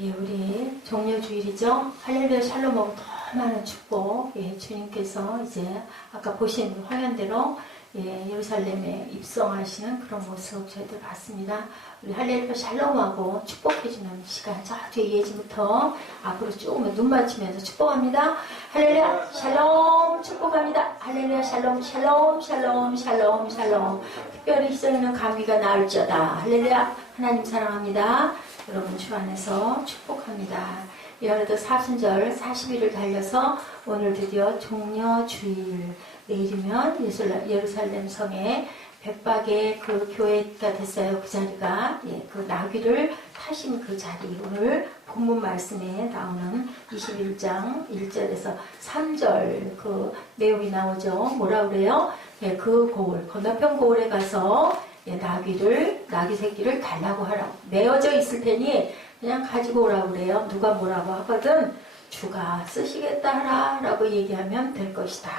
예, 우리 종료주일이죠. 할렐루야 샬롬하고 더 많은 축복, 예, 주님께서 이제 아까 보신 화면대로 예, 예루살렘에 입성하시는 그런 모습 저희들 봤습니다. 우리 할렐루야 샬롬하고 축복해주는 시간, 저 뒤에 예지부터 앞으로 쭉 눈 맞추면서 축복합니다. 할렐루야 샬롬 축복합니다. 할렐루야 샬롬 샬롬 샬롬 샬롬 샬롬. 특별히 희성이는 감기가 나을지어다. 할렐루야 하나님 사랑합니다. 여러분 주 안에서 축복합니다. 이번에도 사순절 40일을 달려서 오늘 드디어 종려주일, 내일이면 예루살렘 성에 백박의 그 교회가 됐어요. 그 자리가, 예, 그 나귀를 타신 그 자리, 오늘 본문 말씀에 나오는 21장 1절에서 3절 그 내용이 나오죠. 뭐라 그래요? 예, 그 고을, 건너편 고을에 가서 예, 나귀 새끼를 달라고 하라고. 메어져 있을 테니 그냥 가지고 오라고 그래요. 누가 뭐라고 하거든 주가 쓰시겠다 하라 라고 얘기하면 될 것이다.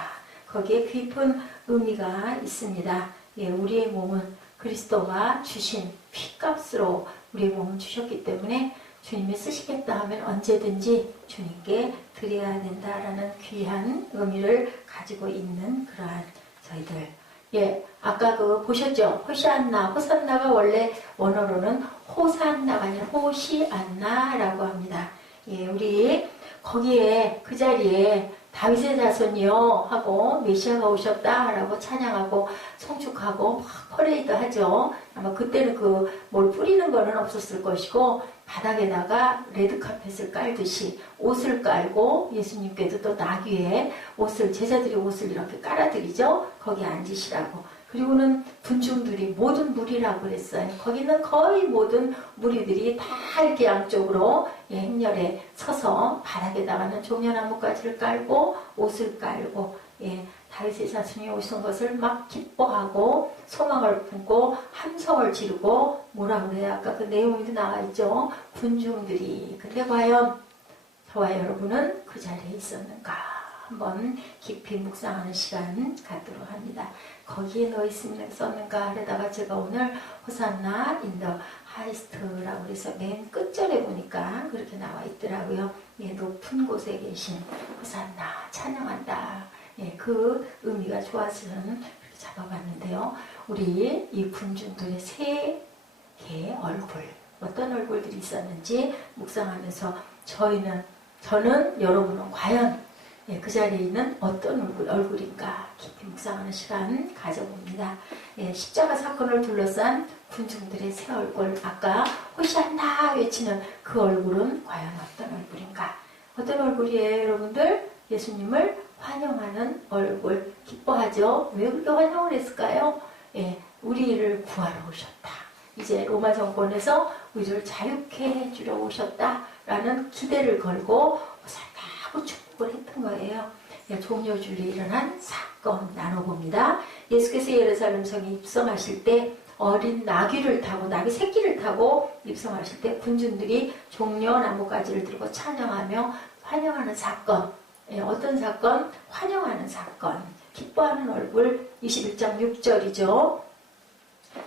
거기에 깊은 의미가 있습니다. 예, 우리의 몸은 그리스도가 주신 피값으로 우리의 몸을 주셨기 때문에 주님이 쓰시겠다 하면 언제든지 주님께 드려야 된다라는 귀한 의미를 가지고 있는 그러한 저희들. 예, 아까 그 보셨죠? 호산나가 원래 원어로는 호산나가 아니라 호시안나라고 합니다. 예, 우리 거기에 그 자리에 다윗의 자손이요 하고 메시아가 오셨다라고 찬양하고 송축하고 막 퍼레이드 하죠. 아마 그때는 그 뭘 뿌리는 거는 없었을 것이고 바닥에다가 레드카펫을 깔듯이 옷을 깔고 예수님께도 또 나귀에 옷을 제자들이 옷을 이렇게 깔아드리죠. 거기 앉으시라고. 그리고는 군중들이 모든 무리라고 그랬어요. 거기는 거의 모든 무리들이 다 이렇게 양쪽으로 예, 행렬에 서서 바닥에다가는 종려나무가지를 깔고 옷을 깔고 예, 다윗의 자손이 오신 것을 막 기뻐하고 소망을 품고 함성을 지르고 뭐라 그래요? 아까 그 내용도 나와 있죠. 군중들이. 근데 과연 저와 여러분은 그 자리에 있었는가? 한번 깊이 묵상하는 시간 갖도록 합니다. 거기에 너 있었는가 하려다가 제가 오늘 호산나 인더 하이스트라고 해서 맨 끝절에 보니까 그렇게 나와 있더라고요. 예, 높은 곳에 계신 호산나 찬양한다. 예, 그 의미가 좋아서 그렇게 잡아봤는데요. 우리 이 군중들의 세 개의 얼굴, 어떤 얼굴들이 있었는지 묵상하면서 저는 여러분은 과연 예, 그 자리에 있는 어떤 얼굴인가 깊이 묵상하는 시간 가져봅니다. 예, 십자가 사건을 둘러싼 군중들의 새 얼굴, 아까 호시안나 외치는 그 얼굴은 과연 어떤 얼굴인가? 어떤 얼굴이에요, 여러분들? 예수님을 환영하는 얼굴, 기뻐하죠? 왜 그렇게 환영을 했을까요? 예, 우리를 구하러 오셨다. 이제 로마 정권에서 우리를 자유케 해주려 오셨다라는 기대를 걸고 호산나 하고 축복을 했던 거예요. 예, 종려주일에 일어난 사건 나눠봅니다. 예수께서 예루살렘 성에 입성하실 때 어린 나귀를 타고 나귀 새끼를 타고 입성하실 때 군중들이 종려나무가지를 들고 찬양하며 환영하는 사건. 예, 어떤 사건? 환영하는 사건. 기뻐하는 얼굴 21장 6절이죠.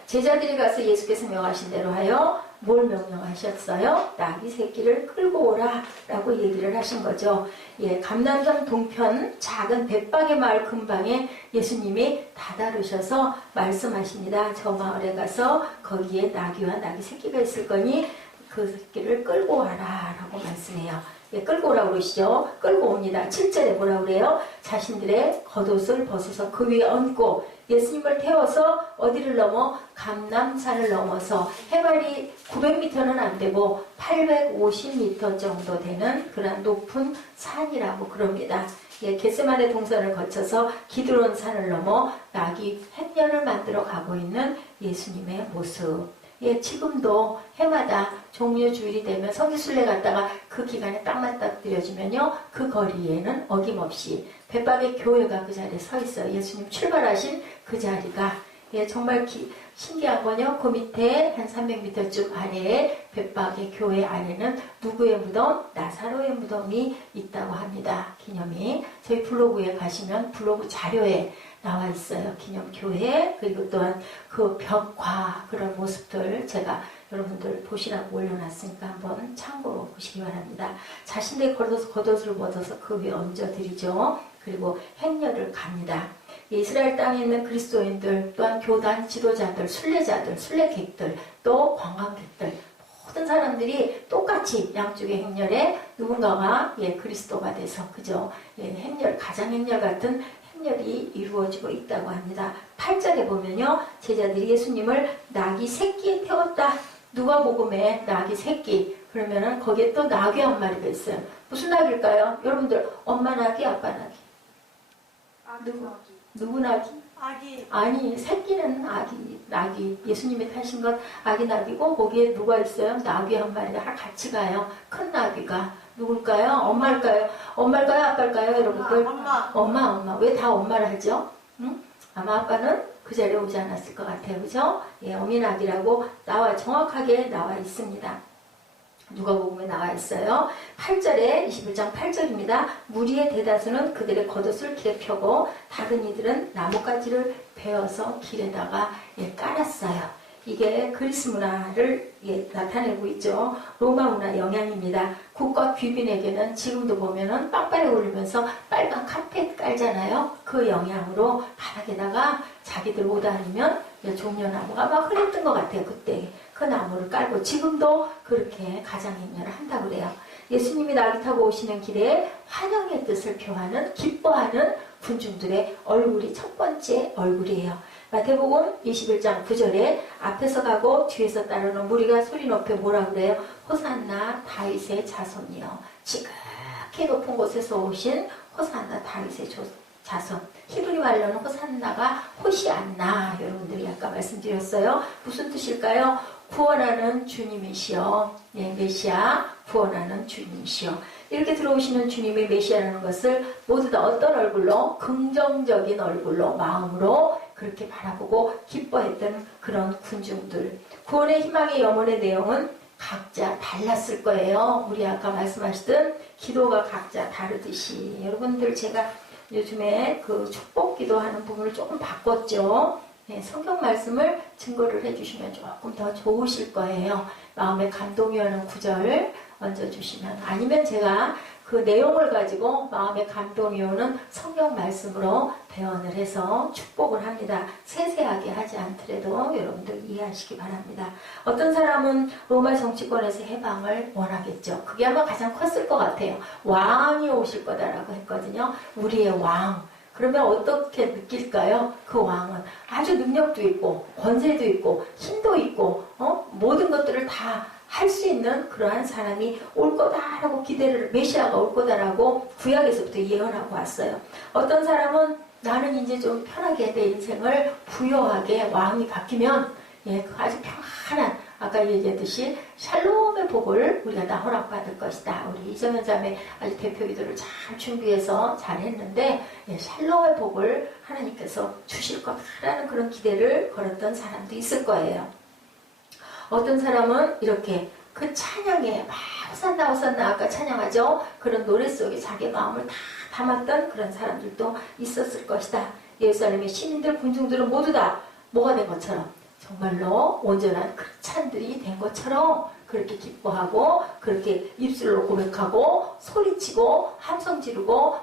제자들이 가서 예수께서 명하신 대로 하여 뭘 명령하셨어요? 나귀 새끼를 끌고 오라 라고 얘기를 하신 거죠. 예, 감남산 동편 작은 벳박의 마을 근방에 예수님이 다다르셔서 말씀하십니다. 저 마을에 가서 거기에 나귀와 나귀 새끼가 있을 거니 그 새끼를 끌고 와라 라고 말씀해요. 예, 끌고 오라고 그러시죠. 끌고 옵니다. 7절에 뭐라고 그래요? 자신들의 겉옷을 벗어서 그 위에 얹고 예수님을 태워서 어디를 넘어? 감남산을 넘어서 해발이 900m는 안 되고 850m 정도 되는 그런 높은 산이라고 그럽니다. 예, 겟세마네 동산을 거쳐서 기드론 산을 넘어 나귀 횡련을 만들어 가고 있는 예수님의 모습. 예, 지금도 해마다 종려주일이 되면 성지순례 갔다가 그 기간에 딱 맞닥뜨려지면요, 그 거리에는 어김없이 벳박의 교회가 그 자리에 서 있어요. 예수님 출발하신 그 자리가. 예, 정말 신기한 건요, 그 밑에 한 300m쯤 아래에 벳박의 교회 안에는 누구의 무덤? 나사로의 무덤이 있다고 합니다. 기념이. 저희 블로그에 가시면 블로그 자료에 나와 있어요. 기념교회, 그리고 또한 그 벽화 그런 모습들 제가 여러분들 보시라고 올려놨으니까 한번 참고로 보시기 바랍니다. 자신들의 겉옷을 벗어서 그 위에 얹어드리죠. 그리고 행렬을 갑니다. 이스라엘 땅에 있는 그리스도인들, 또한 교단 지도자들, 순례자들, 순례객들, 또 관광객들, 모든 사람들이 똑같이 양쪽의 행렬에 누군가가 그리스도가 돼서 그죠? 행렬, 가장 행렬 같은 행렬이 이루어지고 있다고 합니다. 8절에 보면요, 제자들이 예수님을 낙이 새끼에 태웠다. 누가복음에 낙이 새끼. 그러면은 거기에 또 낙이 한 마리가 있어요. 무슨 낙일까요? 여러분들 엄마 낙이, 아빠 낙이? 누구 낙이? 아기. 아니, 새끼는 낙이. 예수님이 타신 건 아기 낙이고, 거기에 누가 있어요? 나귀 한 마리가 같이 가요. 큰 나귀가. 누굴까요? 엄마일까요? 엄마일까요? 아빠일까요? 여러분들? 엄마. 왜 다 엄마를 하죠? 응? 아마 아빠는 그 자리에 오지 않았을 것 같아요. 그죠? 어미낙이라고 정확하게 나와 있습니다. 누가복음에 나와 있어요. 8절에 21장 8절입니다. 무리의 대다수는 그들의 겉옷을 길에 펴고 다른 이들은 나뭇가지를 베어서 길에다가 깔았어요. 이게 그리스 문화를 나타내고 있죠. 로마 문화 영향입니다. 국가 귀빈에게는 지금도 보면은 빵빠레 올리면서 빨간 카펫 깔잖아요. 그 영향으로 바닥에다가 자기들 옷 아니면 종려나무가 막 흐렸던 것 같아요. 그때 그 나무를 깔고 지금도 그렇게 가장행렬을 한다고 그래요. 예수님이 낙이 타고 오시는 길에 환영의 뜻을 표하는 기뻐하는 군중들의 얼굴이 첫 번째 얼굴이에요. 마태복음 21장 9절에 앞에서 가고 뒤에서 따르는 무리가 소리 높여 뭐라 그래요? 호산나 다윗의 자손이요. 지극히 높은 곳에서 오신 호산나 다윗의 자손. 히브리 말로는 호산나가 호시안나. 여러분들이 아까 말씀드렸어요. 무슨 뜻일까요? 구원하는 주님이시여. 메시아, 구원하는 주님이시여. 이렇게 들어오시는 주님의 메시아라는 것을 모두 다 어떤 얼굴로? 긍정적인 얼굴로, 마음으로 그렇게 바라보고 기뻐했던 그런 군중들. 구원의 희망의 염원의 내용은 각자 달랐을 거예요. 우리 아까 말씀하시던 기도가 각자 다르듯이. 여러분들 제가 요즘에 그 축복 기도하는 부분을 조금 바꿨죠. 성경 말씀을 증거를 해주시면 조금 더 좋으실 거예요. 마음에 감동이 오는 구절 얹어주시면, 아니면 제가 그 내용을 가지고 마음에 감동이 오는 성경 말씀으로 대언을 해서 축복을 합니다. 세세하게 하지 않더라도 여러분들 이해하시기 바랍니다. 어떤 사람은 로마 정치권에서 해방을 원하겠죠. 그게 아마 가장 컸을 것 같아요. 왕이 오실 거다라고 했거든요. 우리의 왕. 그러면 어떻게 느낄까요? 그 왕은 아주 능력도 있고 권세도 있고 힘도 있고 모든 것들을 다 할 수 있는 그러한 사람이 올 거다라고 기대를, 메시아가 올 거다라고 구약에서부터 예언하고 왔어요. 어떤 사람은 나는 이제 좀 편하게 내 인생을 부유하게 왕이 바뀌면 아주 평안한, 아까 얘기했듯이 샬롬의 복을 우리가 다 허락받을 것이다. 우리 이정현 자매 아주 대표 기도를 잘 준비해서 잘 했는데 샬롬의 복을 하나님께서 주실 거다라는 그런 기대를 걸었던 사람도 있을 거예요. 어떤 사람은 이렇게 그 찬양에 막 호산나 호산나 아까 찬양하죠. 그런 노래 속에 자기 마음을 다 담았던 그런 사람들도 있었을 것이다. 예루살렘의 시민들, 군중들은 모두 다 뭐가 된 것처럼 정말로 온전한 크리스찬들이 된 것처럼 그렇게 기뻐하고 그렇게 입술로 고백하고 소리치고 함성 지르고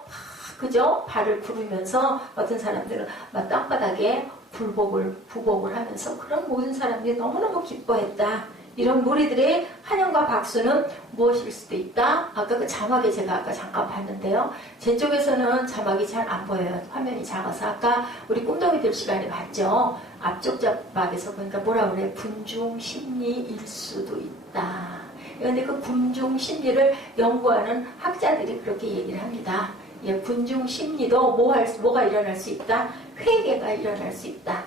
그죠? 발을 구르면서 어떤 사람들은 막 땅바닥에 부복을 하면서 그런 모든 사람들이 너무너무 기뻐했다. 이런 무리들의 환영과 박수는 무엇일 수도 있다? 아까 그 자막에 제가 아까 잠깐 봤는데요. 제 쪽에서는 자막이 잘 안 보여요. 화면이 작아서. 아까 우리 꿈덩이들 시간에 봤죠. 앞쪽 자막에서 보니까 뭐라 그래요? 군중 심리일 수도 있다. 그런데 그 군중 심리를 연구하는 학자들이 그렇게 얘기를 합니다. 군중 심리도 뭐가 일어날 수 있다? 회개가 일어날 수 있다.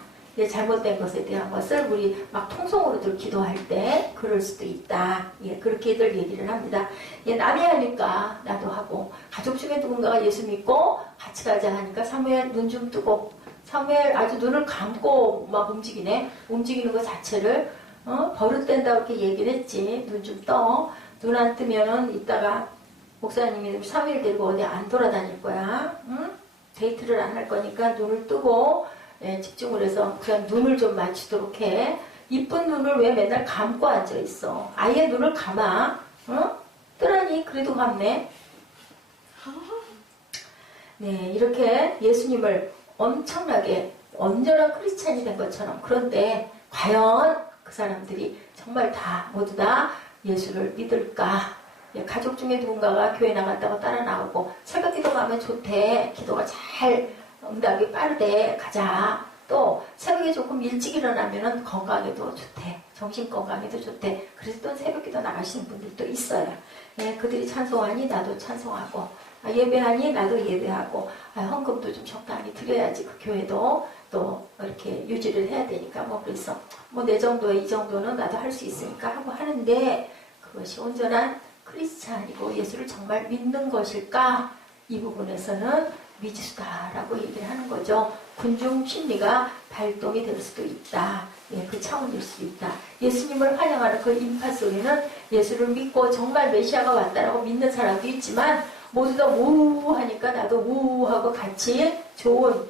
잘못된 것에 대한 것을 우리 막 통성으로들 기도할 때 그럴 수도 있다. 그렇게들 얘기를 합니다. 남이 하니까 나도 하고, 가족 중에 누군가가 예수 믿고 같이 가자 하니까 사무엘 눈 좀 뜨고, 사무엘 아주 눈을 감고 막 움직이네. 움직이는 것 자체를 버릇된다 이렇게 얘기를 했지. 눈 좀 떠. 눈 안 뜨면은 이따가 목사님이 사무엘 데리고 어디 안 돌아다닐 거야. 응? 데이트를 안 할 거니까 눈을 뜨고 집중을 해서 그냥 눈을 좀 맞추도록 해. 이쁜 눈을 왜 맨날 감고 앉아 있어? 아예 눈을 감아. 뜨라니 그래도 감네. 네, 이렇게 예수님을 엄청나게 온전한 크리스찬이 된 것처럼, 그런데 과연 그 사람들이 정말 다 모두 다 예수를 믿을까? 가족 중에 누군가가 교회 나갔다고 따라 나오고 새벽 기도 가면 좋대. 기도가 잘 응답이 빠르대. 가자. 또 새벽에 조금 일찍 일어나면 건강에도 좋대. 정신 건강에도 좋대. 그래서 또 새벽 기도 나가시는 분들도 있어요. 그들이 찬송하니 나도 찬송하고, 예배하니 나도 예배하고, 헌금도 좀 적당히 드려야지 그 교회도 또 이렇게 유지를 해야 되니까, 그래서 내 정도에 이 정도는 나도 할 수 있으니까 하고 하는데, 그것이 온전한 크리스찬이고 예수를 정말 믿는 것일까? 이 부분에서는 미지수다라고 얘기를 하는 거죠. 군중 심리가 발동이 될 수도 있다. 그 차원일 수 있다. 예수님을 환영하는 그 인파 속에는 예수를 믿고 정말 메시아가 왔다라고 믿는 사람도 있지만, 모두 다 우우 하니까 나도 우우 하고 같이 좋은,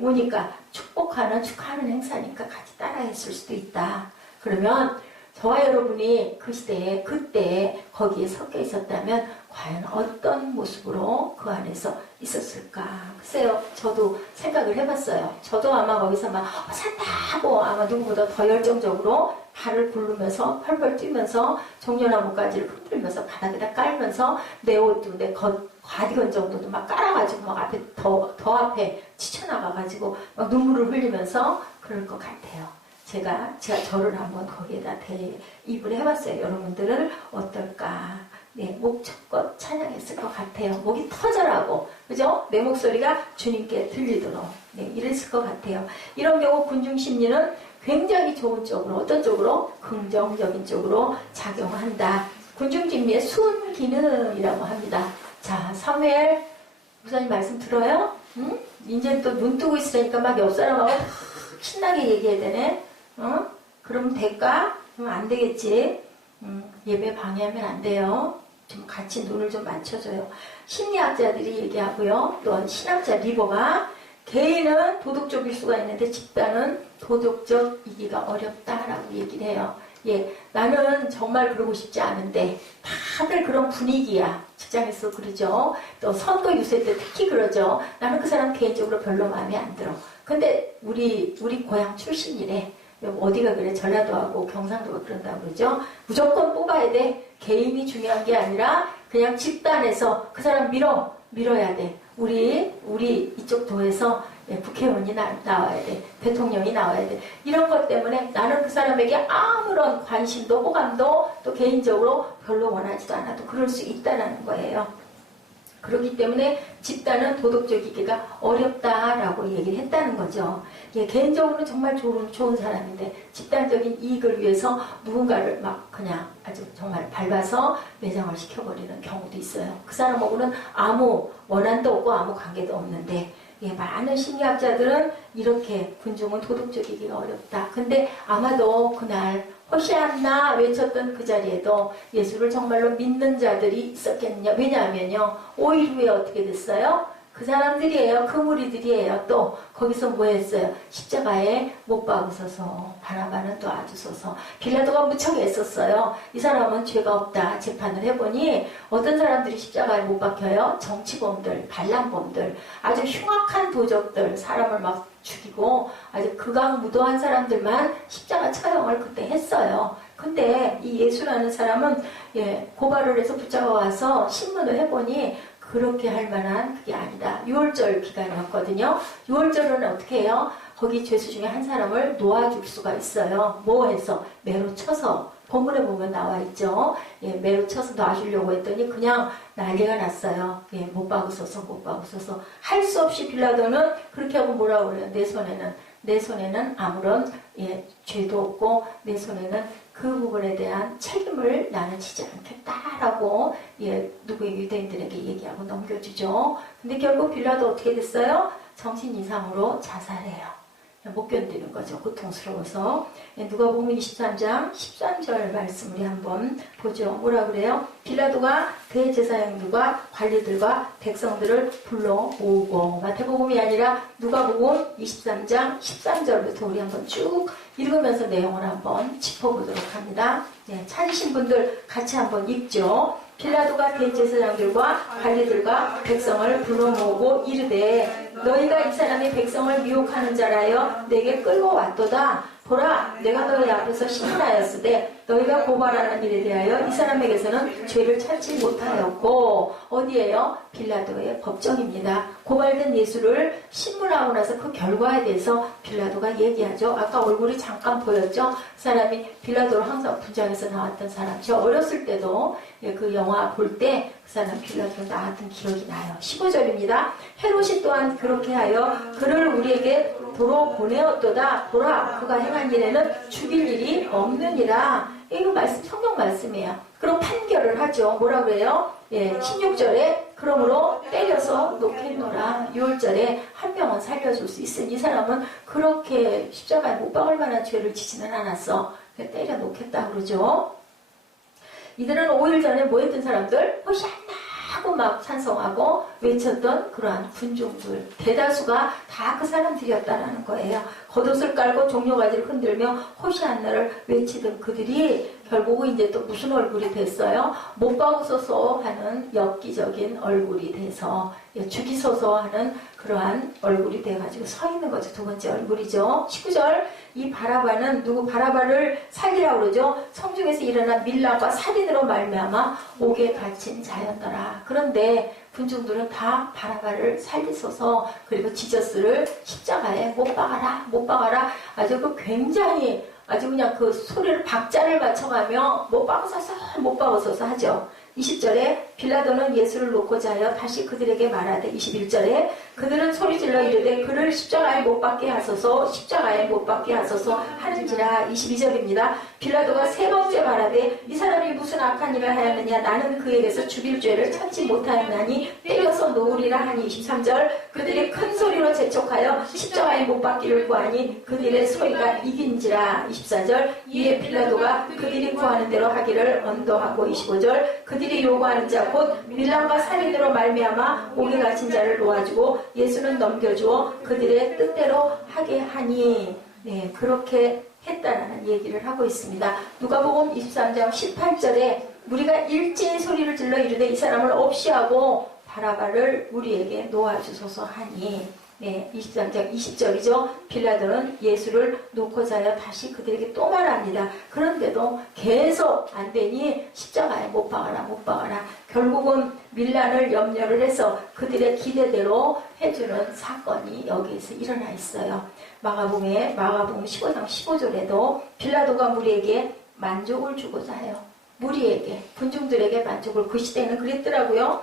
오니까 축하하는 행사니까 같이 따라했을 수도 있다. 그러면 저와 여러분이 그 시대에, 그때 거기에 섞여 있었다면 과연 어떤 모습으로 그 안에서 있었을까? 글쎄요, 저도 생각을 해봤어요. 저도 아마 거기서 막 산다 하고 아마 누구보다 더 열정적으로 발을 굴르면서 펄펄 뛰면서 종려나무까지를 흔들면서 바닥에다 깔면서 내 옷도 내 가디건 정도도 막 깔아가지고 막 앞에 더 앞에 치쳐나가가지고 막 눈물을 흘리면서 그럴 것 같아요. 제가 저를 한번 거기에다 대입을 해봤어요. 여러분들은 어떨까? 목청껏 찬양했을 것 같아요. 목이 터져라고, 그죠? 내 목소리가 주님께 들리도록, 이랬을 것 같아요. 이런 경우 군중심리는 굉장히 좋은 쪽으로, 어떤 쪽으로? 긍정적인 쪽으로 작용한다. 군중심리의 순기능이라고 합니다. 자, 사무엘 목사님 말씀 들어요? 응? 이제 또 눈 뜨고 있으니까 막 옆 사람하고 신나게 얘기해야 되네. 그러면 될까? 그럼 안 되겠지. 예배 방해하면 안 돼요. 좀 같이 눈을 좀 맞춰줘요. 심리학자들이 얘기하고요. 또 신학자 리버가 개인은 도덕적일 수가 있는데 집단은 도덕적이기가 어렵다라고 얘기를 해요. 나는 정말 그러고 싶지 않은데 다들 그런 분위기야. 직장에서 그러죠. 또 선거 유세 때 특히 그러죠. 나는 그 사람 개인적으로 별로 마음에 안 들어. 근데 우리 고향 출신이래. 어디가 그래? 전라도하고 경상도가 그런다고 그러죠. 무조건 뽑아야 돼. 개인이 중요한 게 아니라 그냥 집단에서 그 사람 밀어야 돼. 우리 이쪽 도에서 국회의원이 나와야 돼. 대통령이 나와야 돼. 이런 것 때문에 나는 그 사람에게 아무런 관심도 호감도 또 개인적으로 별로 원하지도 않아도 그럴 수 있다는 거예요. 그렇기 때문에 집단은 도덕적이기가 어렵다라고 얘기를 했다는 거죠. 개인적으로는 정말 좋은 사람인데 집단적인 이익을 위해서 누군가를 막 그냥 아주 정말 밟아서 매장을 시켜버리는 경우도 있어요. 그 사람하고는 아무 원한도 없고 아무 관계도 없는데, 많은 심리학자들은 이렇게 군중은 도덕적이기가 어렵다. 근데 아마도 그날 호시안나 외쳤던 그 자리에도 예수를 정말로 믿는 자들이 있었겠냐. 왜냐하면요, 5일 후에 어떻게 됐어요? 그 사람들이에요. 그 무리들이에요. 또 거기서 뭐 했어요? 십자가에 못 박으셔서 바나바는 놔주셔서. 빌라도가 무척 애썼어요. 이 사람은 죄가 없다 재판을 해보니 어떤 사람들이 십자가에 못 박혀요? 정치범들, 반란범들, 아주 흉악한 도적들, 사람을 막 죽이고 아주 극악무도한 사람들만 십자가 처형을 그때 했어요. 근데 이 예수라는 사람은 고발을 해서 붙잡아와서 신문을 해보니 그렇게 할 만한 그게 아니다. 6월절 기간이었거든요. 6월절은 어떻게 해요? 거기 죄수 중에 한 사람을 놓아줄 수가 있어요. 뭐 해서? 매로 쳐서. 본문에 보면 나와 있죠. 매로 쳐서 놔주려고 했더니 그냥 난리가 났어요. 못 박으셔서. 할 수 없이 빌라도는 그렇게 하고 뭐라고 그래요? 내 손에는 아무런 죄도 없고 내 손에는 그 부분에 대한 책임을 나는 지지 않겠다라고 누구의 유대인들에게 얘기하고 넘겨주죠. 근데 결국 빌라도 어떻게 됐어요? 정신 이상으로 자살해요. 못 견디는 거죠. 고통스러워서. 누가복음 23장 13절 말씀 우리 한번 보죠. 뭐라 그래요? 빌라도가 대제사장들과 관리들과 백성들을 불러 모으고, 마태복음이 아니라 누가복음 23장 13절부터 우리 한번 쭉 읽으면서 내용을 한번 짚어보도록 합니다. 네, 찾으신 분들 같이 한번 읽죠. 빌라도가 대제사장들과 관리들과 백성을 불러 모으고 이르되 너희가 이 사람이 백성을 미혹하는 자라여 내게 끌고 왔도다. 보라, 내가 너희 앞에서 신문하였으되 너희가 고발하는 일에 대하여 이 사람에게서는 죄를 찾지 못하였고, 어디에요? 빌라도의 법정입니다. 고발된 예수를 신문하고 나서 그 결과에 대해서 빌라도가 얘기하죠. 아까 얼굴이 잠깐 보였죠? 그 사람이 빌라도로 항상 분장해서 나왔던 사람. 저 어렸을 때도 그 영화 볼 때 그 사람 빌라도로 나왔던 기억이 나요. 15절입니다. 헤롯이 또한 그렇게 하여 그를 우리에게 도로 보내었도다. 보라, 그가 행한 일에는 죽일 일이 없느니라. 이거 말씀, 성경 말씀이에요. 그럼 판결을 하죠. 뭐라 그래요? 16절에 그러므로 때려서 놓겠노라. 6월절에 한 명은 살려줄 수 있으니 이 사람은 그렇게 십자가에 못 박을 만한 죄를 지지는 않았어. 때려 놓겠다 그러죠. 이들은 5일 전에 뭐 했던 사람들? 호시안나 하고 막 찬송하고 외쳤던 그러한 군중들, 대다수가 다 그 사람들이었다라는 거예요. 겉옷을 깔고 종려가지를 흔들며 호시안나를 외치던 그들이 결국은 이제 또 무슨 얼굴이 됐어요? 못 박으소서 하는 엽기적인 얼굴이 돼서, 죽이소서 하는 그러한 얼굴이 돼가지고 서 있는 거죠. 두 번째 얼굴이죠. 19절, 이 바라바는 바라바를 살리라고 그러죠. 성중에서 일어난 밀라과 살인으로 말미암아 옥에 갇힌 자였더라. 그런데 군중들은 다 바라바를 살리소서, 그리고 지저스를 십자가에 못 박아라. 아주 그 굉장히 아주 그냥 그 소리를 박자를 맞춰가며 못 박으소서 하죠. 20절에 빌라도는 예수를 놓고자 하여 다시 그들에게 말하되, 21절에 그들은 소리질러 이르되 그를 십자가에 못 박게 하소서 하는지라. 22절입니다. 빌라도가 세 번째 말하되 이 사람이 무슨 악한 일을 하였느냐, 나는 그에게서 죽일 죄를 찾지 못하였나니 때려서 놓으리라 하니. 23절 그들이 큰 소리로 재촉하여 십자가에 못 박기를 구하니 그들의 소리가 이긴지라. 24절 이에 빌라도가 그들이 구하는 대로 하기를 언도하고. 25절 그들이 요구하는 자 곧 밀란과 살인으로 말미암아 옥에 갇힌 자를 놓아주고 예수는 넘겨주어 그들의 뜻대로 하게 하니. 네, 그렇게 했다라는 얘기를 하고 있습니다. 누가복음 23장 18절에 우리가 일제히 소리를 질러 이르되 이 사람을 없이 하고 바라바를 우리에게 놓아주소서 하니. 네, 23장 20절이죠. 빌라도는 예수를 놓고자 하여 다시 그들에게 또 말합니다. 그런데도 계속 안 되니 십자가에 못 박아라. 결국은 밀란을 염려를 해서 그들의 기대대로 해주는 사건이 여기에서 일어나 있어요. 마가복음 15장 15절에도 빌라도가 무리에게 만족을 주고자 해요. 무리에게, 군중들에게 만족을, 그 시대는 그랬더라고요.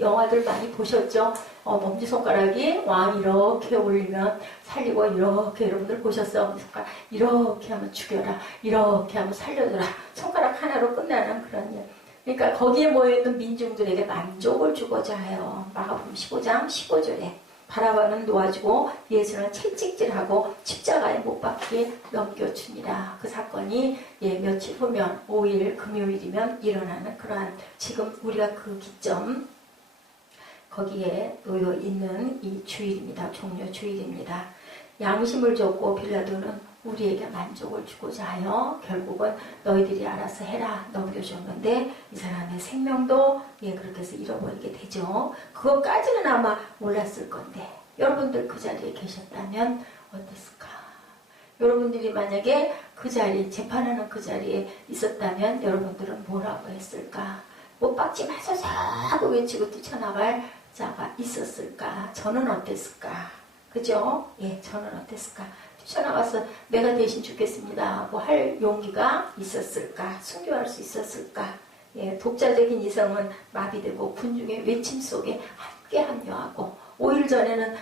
영화들 많이 보셨죠? 엄지손가락이 왕 이렇게 올리면 살리고, 이렇게 여러분들 보셨어요? 엄지손가락 이렇게 하면 죽여라, 이렇게 하면 살려줘라, 손가락 하나로 끝나는 그런 일. 그러니까 거기에 모여있는 민중들에게 만족을 주고자 해요. 마가복음 15장 15절에 바라바는 놓아주고 예수는 채찍질하고 십자가에 못 박게 넘겨주니라. 그 사건이 며칠 후면 5일 금요일이면 일어나는 그러한, 지금 우리가 그 기점 거기에 놓여 있는 이 주일입니다. 종려 주일입니다. 양심을 줬고 빌라도는 우리에게 만족을 주고자 하여 결국은 너희들이 알아서 해라 넘겨줬는데 이 사람의 생명도 그렇게 해서 잃어버리게 되죠. 그것까지는 아마 몰랐을 건데 여러분들 그 자리에 계셨다면 어땠을까? 여러분들이 만약에 그 자리, 재판하는 그 자리에 있었다면 여러분들은 뭐라고 했을까? 못 박지 마소서 하고 외치고 뛰쳐나갈 자가 있었을까? 저는 어땠을까? 그죠? 저는 어땠을까? 뛰쳐나가서 내가 대신 죽겠습니다 하고 할 용기가 있었을까? 순교할 수 있었을까? 독자적인 이성은 마비되고 군중의 외침 속에 함께 합류하고 5일 전에는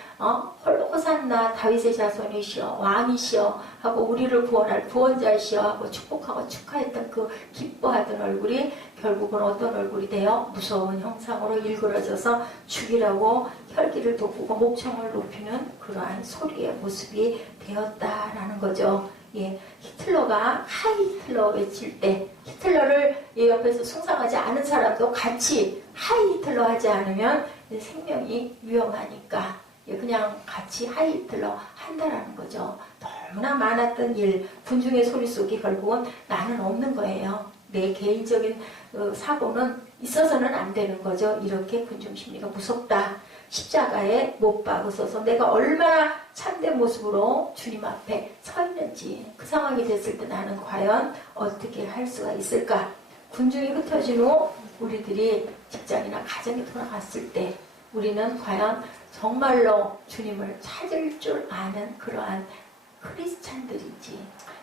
호산나 다윗의 자손이시여 왕이시여 하고 우리를 구원할 구원자이시여 하고 축복하고 축하했던 그 기뻐하던 얼굴이 결국은 어떤 얼굴이 되어 무서운 형상으로 일그러져서 죽이라고 혈기를 돋구고 목청을 높이는 그러한 소리의 모습이 되었다라는 거죠. 예, 히틀러가 하이 히틀러 외칠 때 히틀러를 옆에서 숭상하지 않은 사람도 같이 하이 히틀러 하지 않으면 생명이 위험하니까 그냥 같이 하이 히틀러 한다라는 거죠. 너무나 많았던 일, 군중의 소리 속이 결국은 나는 없는 거예요. 내 개인적인 사고는 있어서는 안 되는 거죠. 이렇게 군중 심리가 무섭다. 십자가에 못 박으셔서 내가 얼마나 참된 모습으로 주님 앞에 서 있는지 그 상황이 됐을 때 나는 과연 어떻게 할 수가 있을까? 군중이 흩어진 후 우리들이 직장이나 가정에 돌아갔을 때 우리는 과연 정말로 주님을 찾을 줄 아는 그러한 크리스찬들인지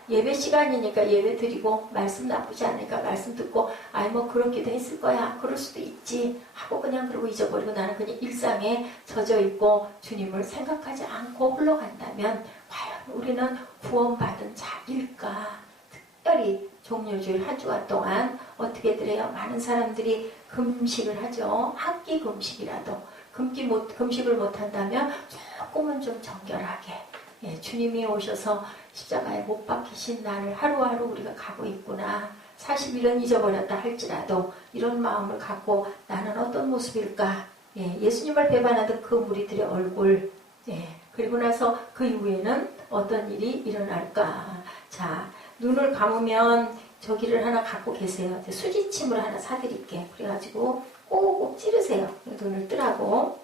예배 시간이니까 예배 드리고 말씀 나쁘지 않으니까 말씀 듣고 아이 뭐 그렇기도 했을 거야 그럴 수도 있지 하고 그냥 그러고 잊어버리고 나는 그냥 일상에 젖어 있고 주님을 생각하지 않고 흘러간다면 과연 우리는 구원받은 자일까? 특별히 종료주일 한 주간 동안 어떻게들 해요? 많은 사람들이 금식을 하죠. 한 끼 금식이라도 금식을 못한다면 조금은 좀 정결하게 주님이 오셔서 십자가에 못 박히신 날을 하루하루 우리가 가고 있구나. 40일은 잊어버렸다 할지라도 이런 마음을 갖고 나는 어떤 모습일까? 예수님을 배반하던 그 무리들의 얼굴 그리고 나서 그 이후에는 어떤 일이 일어날까? 자, 눈을 감으면 저기를 하나 갖고 계세요. 수지침을 하나 사드릴게. 그래가지고 꼭꼭 찌르세요. 눈을 뜨라고.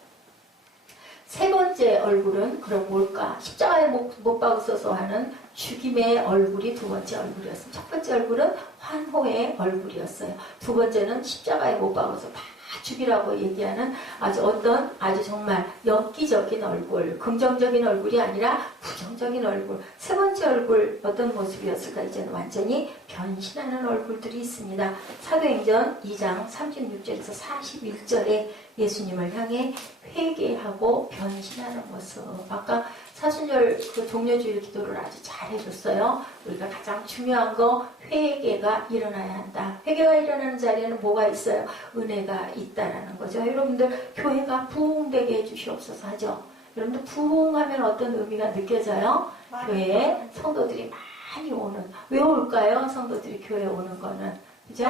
세 번째 얼굴은 그럼 뭘까? 십자가에 못 박으셔서 하는 죽임의 얼굴이 두 번째 얼굴이었어요. 첫 번째 얼굴은 환호의 얼굴이었어요. 두 번째는 십자가에 못 박아서 다 죽이라고 얘기하는 아주 정말 엽기적인 얼굴, 긍정적인 얼굴이 아니라 부정적인 얼굴. 세 번째 얼굴 어떤 모습이었을까? 이제는 완전히 변신하는 얼굴들이 있습니다. 사도행전 2장 36절에서 41절에 예수님을 향해 회개하고 변신하는 모습. 아까 사순절 그 종료주일 기도를 아주 잘 해줬어요. 우리가 가장 중요한 거 회개가 일어나야 한다. 회개가 일어나는 자리에는 뭐가 있어요? 은혜가 있다라는 거죠. 여러분들 교회가 부흥되게 해주시옵소서 하죠. 여러분들 부흥하면 어떤 의미가 느껴져요? 교회에 성도들이 많이 오는. 왜 올까요? 성도들이 교회에 오는 거는. 그죠?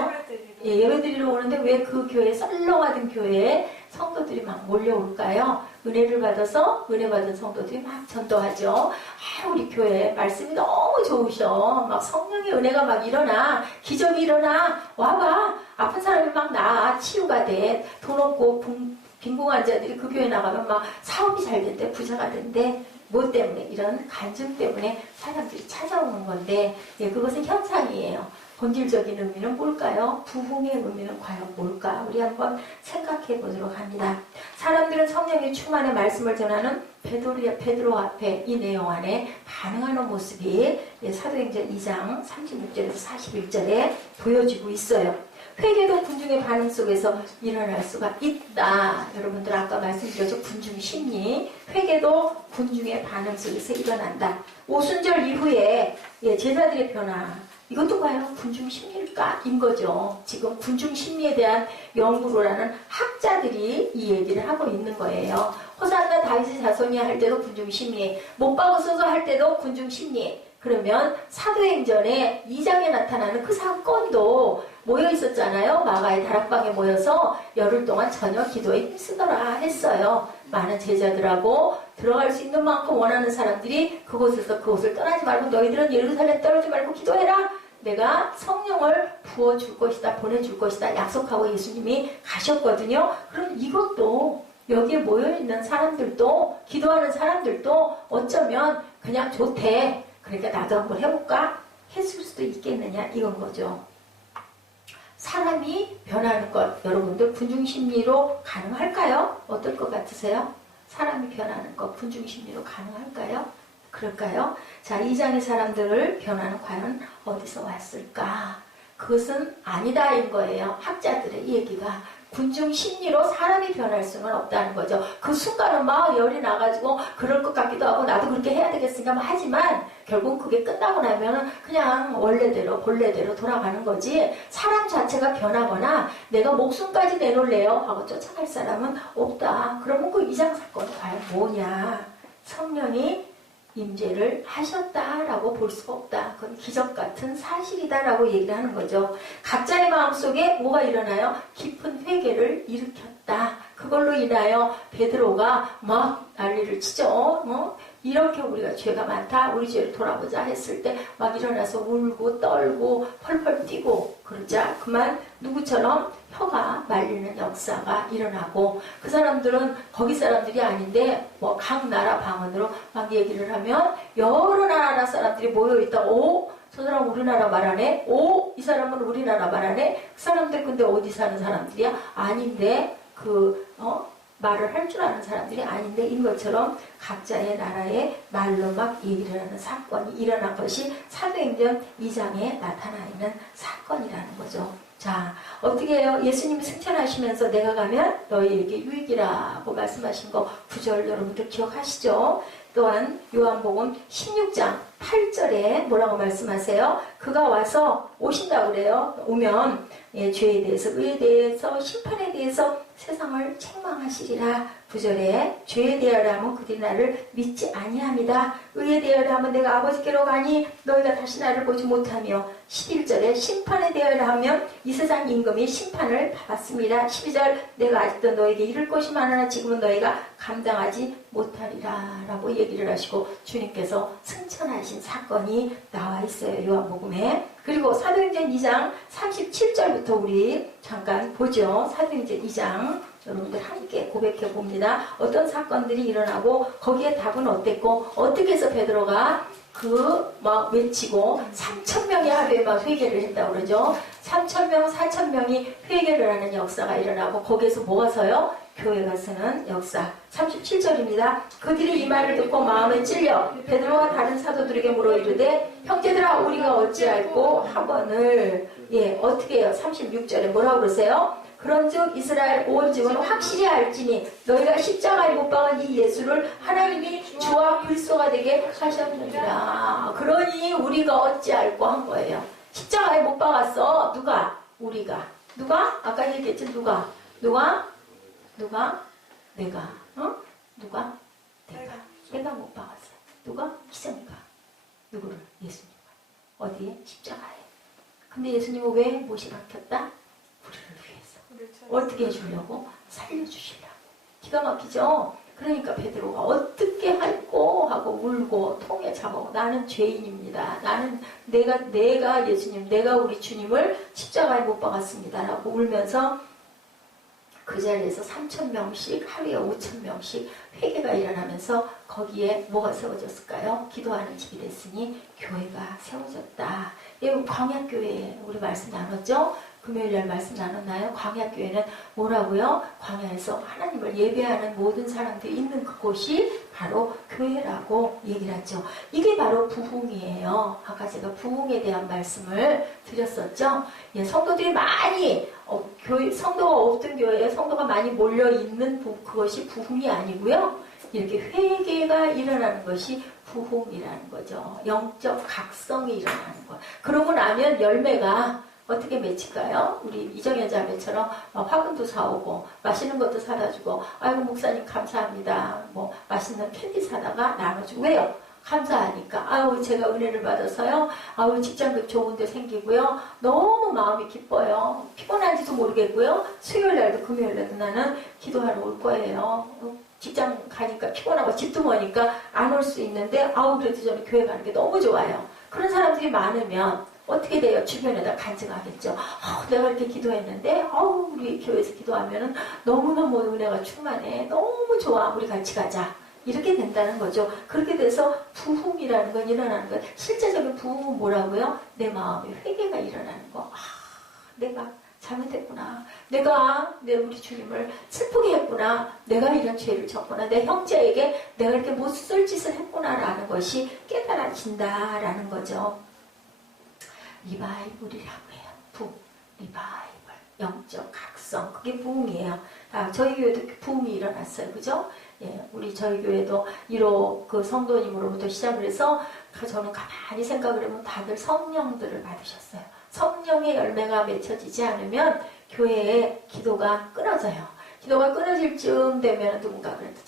예배드리러 오는데 왜 그 교회, 썰렁하던 교회에 성도들이 막 몰려올까요? 은혜를 받아서 은혜 받은 성도들이 막 전도하죠. 우리 교회 말씀이 너무 좋으셔. 막 성령의 은혜가 막 일어나. 기적이 일어나. 와봐. 아픈 사람이 막 나아. 치유가 돼. 돈 없고 빈궁한 자들이 그 교회 나가면 막 사업이 잘 된대. 부자가 된대. 뭐 때문에? 이런 간증 때문에 사람들이 찾아오는 건데 그것은 현상이에요. 본질적인 의미는 뭘까요? 부흥의 의미는 과연 뭘까? 우리 한번 생각해 보도록 합니다. 사람들은 성령의 충만의 말씀을 전하는 베드로 앞에 이 내용 안에 반응하는 모습이 사도행전 2장 36절에서 41절에 보여지고 있어요. 회개도 군중의 반응 속에서 일어날 수가 있다. 여러분들 아까 말씀드렸죠. 군중 심리. 회개도 군중의 반응 속에서 일어난다. 오순절 이후에 제자들의 변화. 이것도 과연 군중 심리일까? 인 거죠. 지금 군중 심리에 대한 연구를 하는 학자들이 이 얘기를 하고 있는 거예요. 호산나 다윗의 자손이 할 때도 군중 심리, 못 박으셔서 할 때도 군중 심리. 그러면 사도행전에 2장에 나타나는 그 사건도 모여 있었잖아요. 마가의 다락방에 모여서 열흘 동안 저녁 기도에 힘쓰더라 했어요. 많은 제자들하고 들어갈 수 있는 만큼 원하는 사람들이 그곳에서 그곳을 떠나지 말고 너희들은 예루살렘 떠나지 말고 기도해라. 내가 성령을 부어줄 것이다. 보내줄 것이다. 약속하고 예수님이 가셨거든요. 그럼 이것도 여기에 모여있는 사람들도 기도하는 사람들도 어쩌면 그냥 좋대. 그러니까 나도 한번 해볼까? 했을 수도 있겠느냐 이건 거죠. 사람이 변하는 것 여러분들 군중심리로 가능할까요? 어떨 것 같으세요? 사람이 변하는 것 군중심리로 가능할까요? 그럴까요? 자, 2장의 사람들을 변화는 과연 어디서 왔을까? 그것은 아니다인 거예요. 학자들의 얘기가. 군중 심리로 사람이 변할 수는 없다는 거죠. 그 순간은 막 열이 나가지고 그럴 것 같기도 하고 나도 그렇게 해야 되겠으니까 하지만 결국 그게 끝나고 나면 그냥 원래대로 본래대로 돌아가는 거지 사람 자체가 변하거나 내가 목숨까지 내놓을래요 하고 쫓아갈 사람은 없다. 그러면 그 이장 사건이 과연 뭐냐? 성령이 임재를 하셨다라고 볼 수가 없다. 그건 기적 같은 사실이다라고 얘기를 하는 거죠. 각자의 마음속에 뭐가 일어나요? 깊은 회개를 일으켰다. 그걸로 인하여 베드로가 막 난리를 치죠. 이렇게 우리가 죄가 많다. 우리 죄를 돌아보자 했을 때 막 일어나서 울고 떨고 펄펄 뛰고 그러자 그만 누구처럼 혀가 말리는 역사가 일어나고 그 사람들은 거기 사람들이 아닌데 뭐 각 나라 방언으로 막 얘기를 하면 여러 나라 사람들이 모여있다. 오? 저 사람 우리나라 말하네? 오? 이 사람은 우리나라 말하네? 그 사람들 근데 어디 사는 사람들이야? 아닌데 말을 할 줄 아는 사람들이 아닌데 인 것처럼 각자의 나라의 말로 막 얘기를 하는 사건이 일어난 것이 사도행전 2장에 나타나 있는 사건이라는 거죠. 자, 어떻게 해요? 예수님이 승천하시면서 내가 가면 너희에게 유익이라고 말씀하신 거 9절 여러분들 기억하시죠? 또한 요한복음 16장 8절에 뭐라고 말씀하세요? 그가 와서 오신다고 그래요. 오면 죄에 대해서 의에 대해서 심판에 대해서 세상을 책망하시리라. 9절에 죄에 대하여 하면 그들이 나를 믿지 아니합니다. 의에 대하여 하면 내가 아버지께로 가니 너희가 다시 나를 보지 못하며 11절에 심판에 대하여 하면 이 세상 임금이 심판을 받았습니다. 12절 내가 아직도 너에게 이를 것이 많으나 지금은 너희가 감당하지 못하리라 라고 얘기를 하시고 주님께서 승천하신 사건이 나와 있어요. 요한복음에. 그리고 사도행전 2장 37절부터 우리 잠깐 보죠. 사도행전 2장 여러분들 함께 고백해 봅니다. 어떤 사건들이 일어나고 거기에 답은 어땠고 어떻게 해서 베드로가 막 외치고 3,000명이 하루에 막 회개를 했다고 그러죠. 3,000명, 4,000명이 회개를 하는 역사가 일어나고 거기에서 뭐가 서요? 교회가 서는 역사. 37절입니다. 그들이 이 말을 듣고 마음에 찔려 베드로와 다른 사도들에게 물어 이르되 형제들아 우리가 어찌할꼬 하거늘 어떻게 해요? 36절에 뭐라고 그러세요? 그런즉 이스라엘 온 집은 확실히 알지니 너희가 십자가에 못 박은 이 예수를 하나님이 주와 그리스도가 되게 하셨느니라. 그러니 우리가 어찌할꼬 한 거예요. 십자가에 못 박았어. 누가? 우리가. 누가? 아까 얘기했지. 누가? 내가. 누가? 내가 못 박았어. 누가? 희생가. 누구를? 예수님을. 어디에? 십자가에. 근데 예수님은 왜 못이 박혔다? 우리를 위해서. 어떻게 해주려고? 살려주시려고. 기가 막히죠? 그러니까 베드로가 어떻게 할꼬 하고 울고 통에 잡고 나는 죄인입니다. 나는 내가 예수님, 내가 우리 주님을 십자가에 못 박았습니다라고 울면서 그 자리에서 3,000명씩 하루에 5,000명씩 회개가 일어나면서 거기에 뭐가 세워졌을까요? 기도하는 집이 됐으니 교회가 세워졌다. 이거 광야교회 우리 말씀 나눴죠? 금요일날 말씀 나눴나요? 광야교회는 뭐라고요? 광야에서 하나님을 예배하는 모든 사람들이 있는 그곳이 바로 교회라고 얘기를 하죠. 이게 바로 부흥이에요. 아까 제가 부흥에 대한 말씀을 드렸었죠. 성도들이 많이 성도가 없던 교회에 성도가 많이 몰려있는 그것이 부흥이 아니고요. 이렇게 회개가 일어나는 것이 부흥이라는 거죠. 영적 각성이 일어나는 거. 그러고 나면 열매가 어떻게 맺힐까요? 우리 이정현 자매처럼 화분도 사오고 맛있는 것도 사다 주고 아이고 목사님 감사합니다. 뭐 맛있는 캔디 사다가 나눠주고 왜요? 감사하니까 아유 제가 은혜를 받아서요. 아유 직장도 좋은 데 생기고요. 너무 마음이 기뻐요. 피곤한지도 모르겠고요. 수요일날도 금요일날도 나는 기도하러 올 거예요. 직장 가니까 피곤하고 집도 머니까 안 올 수 있는데 아우 그래도 저는 교회 가는 게 너무 좋아요. 그런 사람들이 많으면 어떻게 돼요? 주변에다 간증하겠죠. 내가 이렇게 기도했는데 우리 교회에서 기도하면 너무너무 은혜가 충만해. 너무 좋아. 우리 같이 가자. 이렇게 된다는 거죠. 그렇게 돼서 부흥이라는 건 일어나는 거예요. 실제적인 부흥은 뭐라고요? 내 마음에 회개가 일어나는 거. 내가 잘못했구나. 내가 우리 주님을 슬프게 했구나. 내가 이런 죄를 졌구나. 내 형제에게 내가 이렇게 못쓸 짓을 했구나라는 것이 깨달아진다라는 거죠. 리바이벌이라고 해요. 리바이벌. 영적 각성. 그게 부흥이에요. 저희 교회도 부흥이 일어났어요. 그죠? 예, 저희 교회도 1호 그 성도님으로부터 시작을 해서 저는 가만히 생각을 해보면 다들 성령들을 받으셨어요. 성령의 열매가 맺혀지지 않으면 교회의 기도가 끊어져요. 기도가 끊어질 쯤 되면 누군가 그래도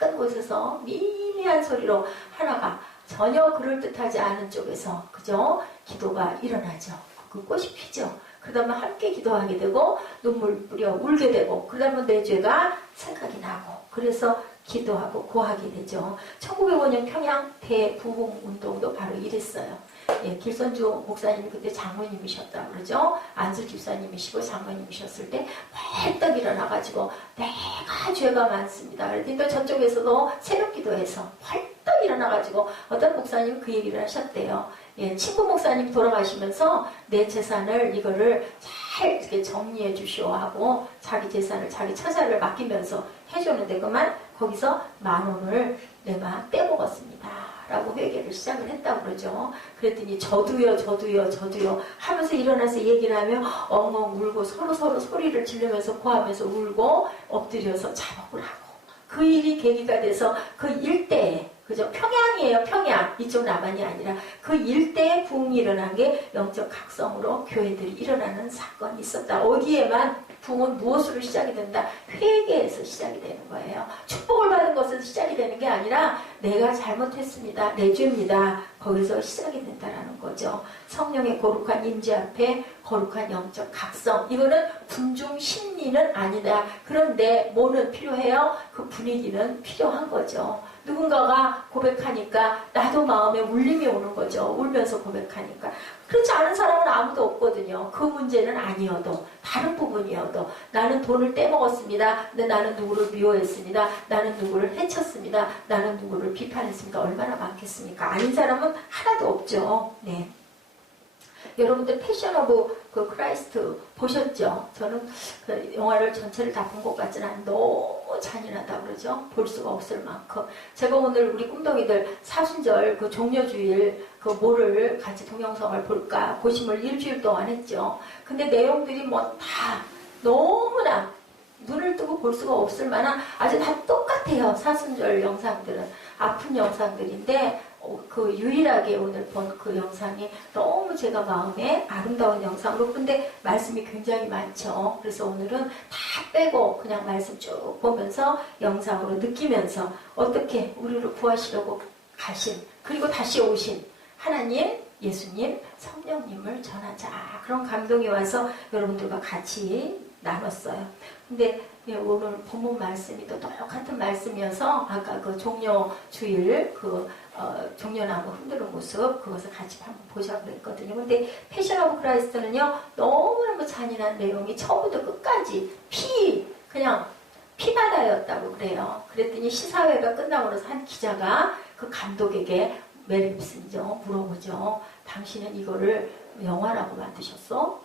작은 곳에서 미미한 소리로 하나가 전혀 그럴듯하지 않은 쪽에서 그죠? 기도가 일어나죠. 그 꽃이 피죠. 그러다 보면 함께 기도하게 되고 눈물 뿌려 울게 되고 그러다 보면 내 죄가 생각이 나고 그래서 기도하고 고하게 되죠. 1905년 평양 대부흥 운동도 바로 이랬어요. 예, 길선주 목사님이 그때 장로님이셨다고 그러죠. 안수 집사님이시고 장로님이셨을 때 벌떡 일어나가지고 내가 죄가 많습니다. 그랬더니 또 저쪽에서도 새벽 기도해서 벌떡 일어나가지고 어떤 목사님이 그 얘기를 하셨대요. 예, 친구 목사님 돌아가시면서 내 재산을 이거를 잘 이렇게 정리해 주시오 하고 자기 재산을 자기 처자를 맡기면서 해줬는데 그만 거기서 10,000원을 내가 떼먹었습니다. 라고 회개를 시작을 했다고 그러죠. 그랬더니 저도요 하면서 일어나서 얘기를 하면 엉엉 울고 서로 소리를 지르면서 고하면서 울고 엎드려서 자복을 하고 그 일이 계기가 돼서 그 일대에 그죠? 평양이에요. 평양. 이쪽 남한이 아니라 그 일대에 부흥이 일어난 게 영적 각성으로 교회들이 일어나는 사건이 있었다. 어디에만 부흥은 무엇으로 시작이 된다? 회개에서 시작이 되는 거예요. 축복을 받은 것에서 시작이 되는 게 아니라 내가 잘못했습니다. 내 죄입니다. 거기서 시작이 된다라는 거죠. 성령의 거룩한 임재 앞에 거룩한 영적 각성. 이거는 군중 심리는 아니다. 그런데 뭐는 필요해요? 그 분위기는 필요한 거죠. 누군가가 고백하니까 나도 마음에 울림이 오는 거죠. 울면서 고백하니까. 그렇지 않은 사람은 아무도 없거든요. 그 문제는 아니어도 다른 부분이어도 나는 돈을 떼먹었습니다. 근데 나는 누구를 미워했습니다. 나는 누구를 해쳤습니다. 나는 누구를 비판했습니다. 얼마나 많겠습니까? 아닌 사람은 하나도 없죠. 네. 여러분들 패션 오브 그 크라이스트 보셨죠? 저는 그 영화를 전체를 다 본 것 같지는 않은데 너무 잔인하다 그러죠? 볼 수가 없을 만큼. 제가 오늘 우리 꿈덩이들 사순절 그 종려주일 그 뭐를 같이 동영상을 볼까 고심을 일주일 동안 했죠. 근데 내용들이 뭐 다 너무나 눈을 뜨고 볼 수가 없을 만한 아주 다 똑같아요. 사순절 영상들은. 아픈 영상들인데 그 유일하게 오늘 본 그 영상이 너무 제가 마음에 아름다운 영상으로 근데 말씀이 굉장히 많죠. 그래서 오늘은 다 빼고 그냥 말씀 쭉 보면서 영상으로 느끼면서 어떻게 우리를 구하시려고 가신 그리고 다시 오신 하나님, 예수님, 성령님을 전하자. 그런 감동이 와서 여러분들과 같이 나눴어요. 근데 오늘 본문 말씀이 또 똑같은 말씀이어서 아까 그 종려 주일 종려나무 흔드는 모습 그것을 같이 한번 보자고 그랬거든요. 근데 패션 오브 크라이스트는요 너무너무 잔인한 내용이 처음부터 끝까지 그냥 피바다였다고 그래요. 그랬더니 시사회가 끝나고 나서 한 기자가 그 감독에게 메리 깁슨이죠. 물어보죠. 당신은 이거를 영화라고 만드셨어?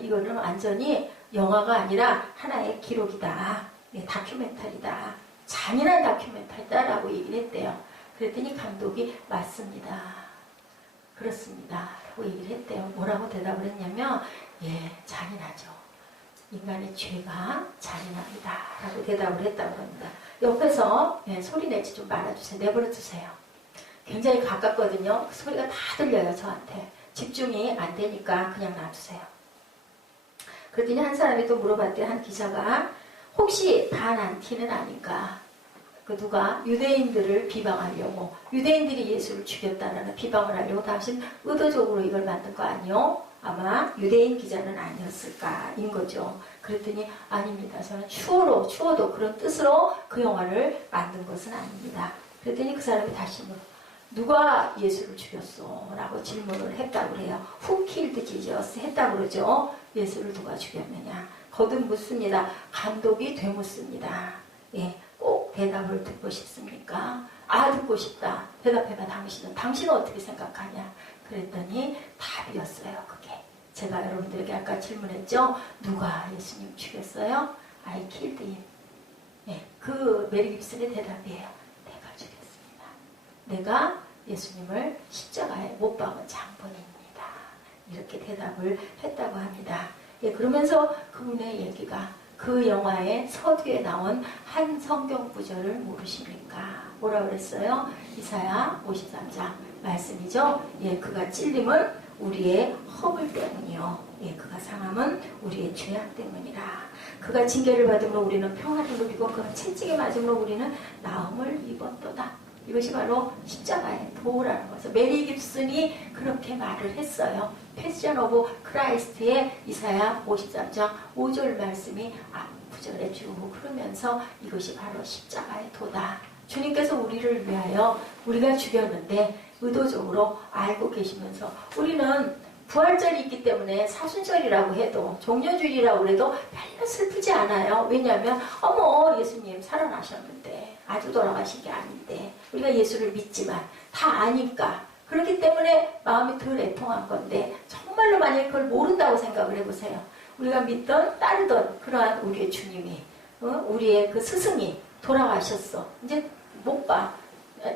이거는 완전히 영화가 아니라 하나의 기록이다. 네, 다큐멘터리다. 잔인한 다큐멘터리다 라고 얘기를 했대요. 그랬더니 감독이 맞습니다. 그렇습니다. 라고 얘기를 했대요. 뭐라고 대답을 했냐면 예, 잔인하죠. 인간의 죄가 잔인합니다. 라고 대답을 했다고 합니다. 옆에서 소리 내지 좀 말아주세요. 내버려 두세요. 굉장히 가깝거든요. 소리가 다 들려요. 저한테. 집중이 안 되니까 그냥 놔두세요. 그랬더니 한 사람이 또 물어봤더니 한 기자가 혹시 반안티는 아닌가? 그 누가 유대인들을 비방하려고 유대인들이 예수를 죽였다라는 비방을 하려고 당신 의도적으로 이걸 만든 거 아니요? 아마 유대인 기자는 아니었을까 인 거죠. 그랬더니 아닙니다. 저는 추워도 그런 뜻으로 그 영화를 만든 것은 아닙니다. 그랬더니 그 사람이 다시 누가 예수를 죽였어? 라고 질문을 했다고 그래요. Who killed Jesus? 했다고 그러죠. 예수를 누가 죽였느냐? 거듭 묻습니다. 감독이 되묻습니다. 예, 꼭 대답을 듣고 싶습니까? 듣고 싶다. 대답해봐 당신은 어떻게 생각하냐? 그랬더니 답이었어요. 그게 제가 여러분들에게 아까 질문했죠. 누가 예수님 죽였어요? I killed him. 예, 그 메리 깁슨의 대답이에요. 내가 죽였습니다. 내가 예수님을 십자가에 못 박은 장본입니다. 이렇게 대답을 했다고 합니다. 예, 그러면서 그분의 얘기가 그 영화의 서두에 나온 한 성경 구절을 모르십니까? 뭐라 그랬어요? 이사야 53장 말씀이죠. 예, 그가 찔림은 우리의 허물 때문이요. 예, 그가 상함은 우리의 죄악 때문이라. 그가 징계를 받음으로 우리는 평화를 누리고 그가 채찍에 맞음으로 우리는 나음을 입었도다. 이것이 바로 십자가의 도라는 거죠. 메리 깁슨이 그렇게 말을 했어요. 패션 오브 크라이스트의 이사야 53장 5절 말씀이 앞구절에 쭉 흐르면서 이것이 바로 십자가의 도다. 주님께서 우리를 위하여 우리가 죽였는데 의도적으로 알고 계시면서 우리는 부활절이 있기 때문에 사순절이라고 해도 종려주일이라고 해도 별로 슬프지 않아요. 왜냐하면 어머 예수님 살아나셨는데 아주 돌아가신 게 아닌데 우리가 예수를 믿지만 다 아니까 그렇기 때문에 마음이 덜 애통한 건데 정말로 만약에 그걸 모른다고 생각을 해보세요. 우리가 믿던 따르던 그러한 우리의 주님이 우리의 그 스승이 돌아가셨어. 이제 못 봐.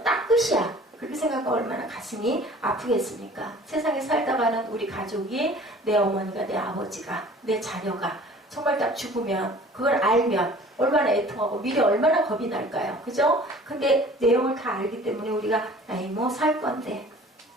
딱 끝이야. 그렇게 생각하면 얼마나 가슴이 아프겠습니까? 세상에 살다가는 우리 가족이 내 어머니가 내 아버지가 내 자녀가 정말 딱 죽으면 그걸 알면 얼마나 애통하고 미래 얼마나 겁이 날까요? 그죠? 근데 내용을 다 알기 때문에 우리가 아이 뭐 살 건데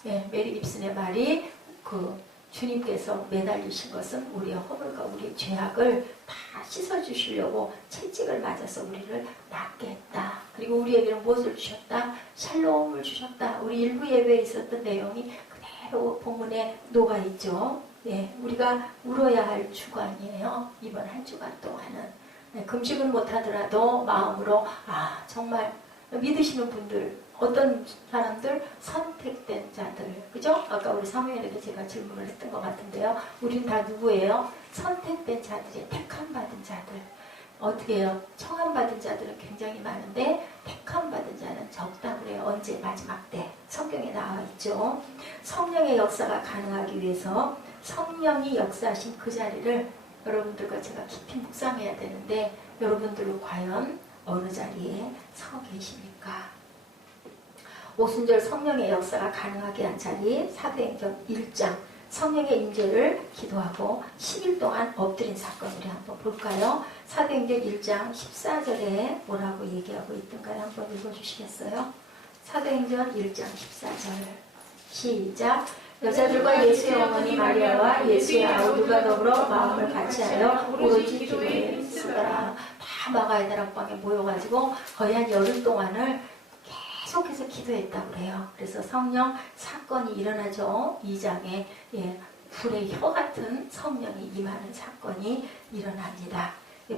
예, 메리 깁슨의 말이 그 주님께서 매달리신 것은 우리의 허물과 우리의 죄악을 다 씻어주시려고 채찍을 맞아서 우리를 낫게 했다. 그리고 우리에게는 무엇을 주셨다? 샬롬을 주셨다. 우리 일부 예배에 있었던 내용이 그대로 본문에 녹아있죠. 예, 우리가 울어야 할 주간이에요. 이번 한 주간 동안은. 네, 금식은 못하더라도 마음으로 정말 믿으시는 분들 어떤 사람들 선택된 자들 그죠? 아까 우리 사무엘에게 제가 질문을 했던 것 같은데요. 우린 다 누구예요? 선택된 자들이 택함받은 자들. 어떻게 해요? 청함받은 자들은 굉장히 많은데 택함받은 자는 적다 그래요. 언제? 마지막 때. 성경에 나와 있죠. 성령의 역사가 가능하기 위해서 성령이 역사하신 그 자리를 여러분들과 제가 깊이 묵상해야 되는데 여러분들은 과연 어느 자리에 서 계십니까? 오순절 성령의 역사가 가능하게 한 자리 사도행전 1장 성령의 임재를 기도하고 10일 동안 엎드린 사건 우리 한번 볼까요? 사도행전 1장 14절에 뭐라고 얘기하고 있던가요? 한번 읽어주시겠어요? 사도행전 1장 14절 시작 여자들과 예수의 어머니 마리아와 예수의 아우 누가 더불어 마음을 같이하여 오로지 기도에 쓰더라. 다 마가의 다락방에 모여가지고 거의 한 열흘 동안을 계속해서 기도했다고 그래요. 그래서 성령 사건이 일어나죠. 2장에 불의 혀 같은 성령이 임하는 사건이 일어납니다.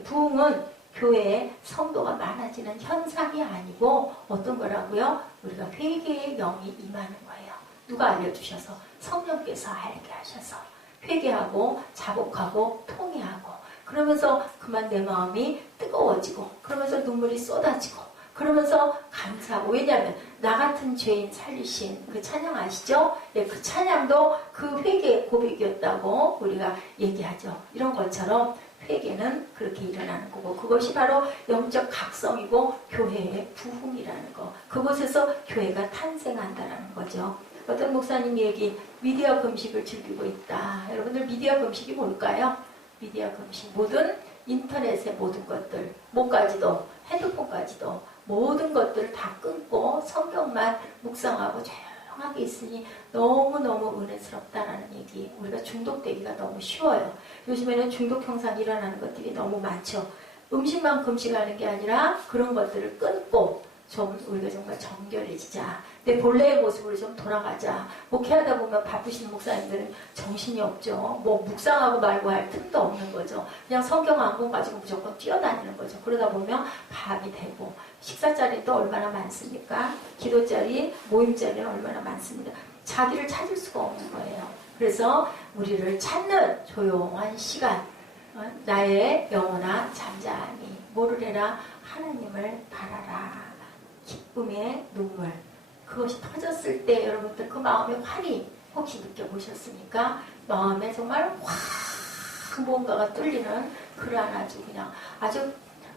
부흥은 교회에 성도가 많아지는 현상이 아니고 어떤 거라고요? 우리가 회개의 영이 임하는 거예요. 누가 알려주셔서? 성령께서 알게 하셔서 회개하고 자복하고 통회하고 그러면서 그만 내 마음이 뜨거워지고 그러면서 눈물이 쏟아지고 그러면서 감사하고 왜냐하면 나 같은 죄인 살리신 그 찬양 아시죠? 예, 그 찬양도 그 회개의 고백이었다고 우리가 얘기하죠. 이런 것처럼 회개는 그렇게 일어나는 거고 그것이 바로 영적 각성이고 교회의 부흥이라는 거. 그곳에서 교회가 탄생한다는 거죠. 어떤 목사님 얘기 미디어 금식을 즐기고 있다. 여러분들 미디어 금식이 뭘까요? 미디어 금식 모든 인터넷의 모든 것들 목까지도 핸드폰까지도 모든 것들을 다 끊고 성경만 묵상하고 조용하게 있으니 너무너무 은혜스럽다라는 얘기. 우리가 중독되기가 너무 쉬워요. 요즘에는 중독 현상이 일어나는 것들이 너무 많죠. 음식만 금식하는 게 아니라 그런 것들을 끊고 좀 우리가 정말 정결해지자. 내 본래의 모습으로 좀 돌아가자. 목회하다 보면 바쁘신 목사님들은 정신이 없죠. 뭐 묵상하고 말고 할 틈도 없는 거죠. 그냥 성경 한 권 가지고 무조건 뛰어다니는 거죠. 그러다 보면 밤이 되고 식사자리도 얼마나 많습니까? 기도자리, 모임자리는 얼마나 많습니다. 자기를 찾을 수가 없는 거예요. 그래서 우리를 찾는 조용한 시간 나의 영혼아 잠잠히 뭐를 해라? 하나님을 바라라. 기쁨의 눈물 그것이 터졌을 때 여러분들 그 마음의 환희 혹시 느껴보셨습니까? 마음에 정말 확 뭔가가 뚫리는 그러한 아주 그냥 아주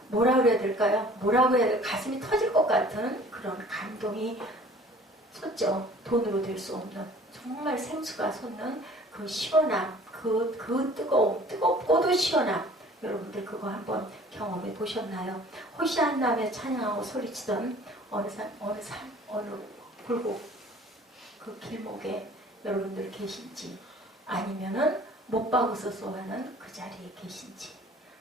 뭐라 그래야 될까요? 뭐라고 해야 될까요? 가슴이 터질 것 같은 그런 감동이 솟죠. 돈으로 될 수 없는 정말 생수가 솟는 그 시원함, 그 뜨겁고도 시원함, 여러분들 그거 한번 경험해 보셨나요? 호시안나며 찬양하고 소리치던 어느 굴곡 그 길목에 여러분들 계신지, 아니면은 못 박으소서 하는 그 자리에 계신지,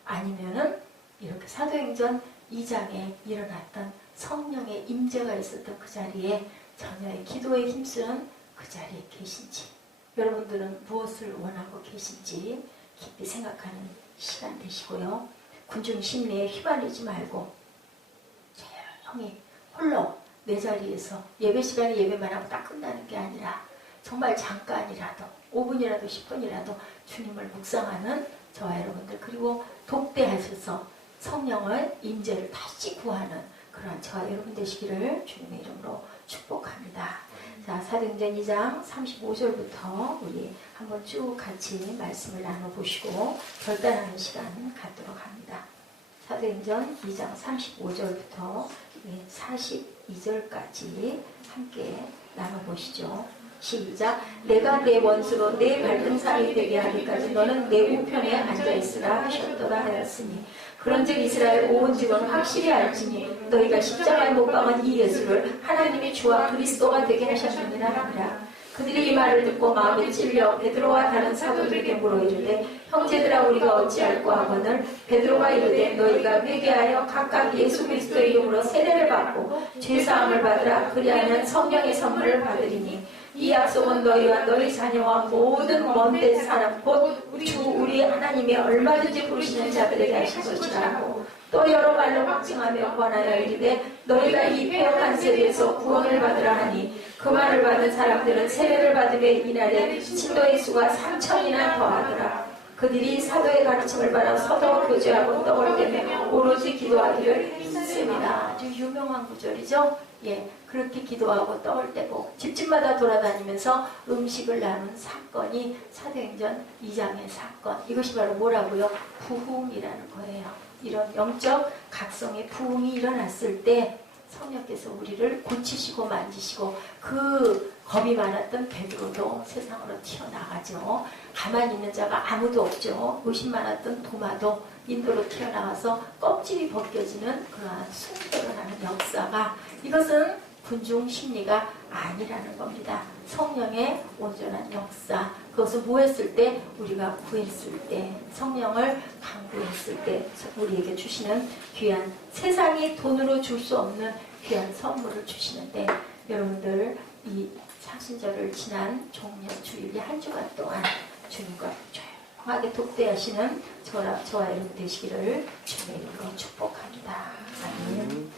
아니면은 이렇게 사도행전 2장에 일어났던 성령의 임재가 있었던 그 자리에 전혀의 기도에 힘쓰는 그 자리에 계신지, 여러분들은 무엇을 원하고 계신지 깊이 생각하는 시간 되시고요. 군중 심리에 휘말리지 말고 조용히 홀로 내 자리에서 예배 시간에 예배만 하고 딱 끝나는 게 아니라 정말 잠깐이라도 5분이라도 10분이라도 주님을 묵상하는 저와 여러분들, 그리고 독대하셔서 성령의 임재를 다시 구하는 그런 저와 여러분 되시기를 주님의 이름으로 축복합니다. 자, 사도행전 2장 35절부터 우리 한번 쭉 같이 말씀을 나눠보시고 결단하는 시간 갖도록 합니다. 사도행전 2장 35절부터 42절까지 함께 나눠보시죠. 시작. 내가 내 원수로 내 발등살이 되게 하기까지 너는 내 우편에 앉아있으라 하셨더라 하였으니, 그런즉 이스라엘 온 직원은 확실히 알지니 너희가 십자가에 못 박은 이 예수를 하나님이 주와 그리스도가 되게 하셨느니라 하니라. 그들이 이 말을 듣고 마음에 찔려 베드로와 다른 사도들에게 물어 이르되, 형제들아 우리가 어찌할꼬 하거늘 베드로가 이르되, 너희가 회개하여 각각 예수 그리스도의 이름으로 세례를 받고 죄사함을 받으라. 그리하면 성령의 선물을 받으리니 이 약속은 너희와 너희 자녀와 모든 먼데 사람 곧 주 우리 하나님이 얼마든지 부르시는 자들에게 하신 것이라고 또 여러 말로 확증하며 권하여 이르되, 너희가 이 패역한 세대에서 구원을 받으라 하니, 그 말을 받은 사람들은 세례를 받음에 이날에 신도의 수가 3,000이나 더하더라. 그들이 사도의 가르침을 받아 서로 교제하고 떡을 떼며 오로지 기도하기를 힘쓰니라. 아주 유명한 구절이죠. 예, 그렇게 기도하고 떡을 떼고 집집마다 돌아다니면서 음식을 나눈 사건이 사도행전 2장의 사건. 이것이 바로 뭐라고요? 부흥이라는 거예요. 이런 영적 각성의 부흥이 일어났을 때 성령께서 우리를 고치시고 만지시고, 그 겁이 많았던 베드로도 세상으로 튀어나가죠. 가만히 있는 자가 아무도 없죠. 의심 많았던 도마도 인도로 튀어나와서 껍질이 벗겨지는 그러한 순교를 하는 역사가, 이것은 군중 심리가 아니라는 겁니다. 성령의 온전한 역사. 그것을 뭐 했을 때? 우리가 구했을 때, 성령을 강구했을 때 우리에게 주시는 귀한, 세상이 돈으로 줄 수 없는 귀한 선물을 주시는데, 여러분들 이 창신절을 지난 종려 주일이 한 주간 동안 주님과 조용하게 독대하시는 저와 여러분 되시기를 주님의 이름으로 축복합니다. 아멘.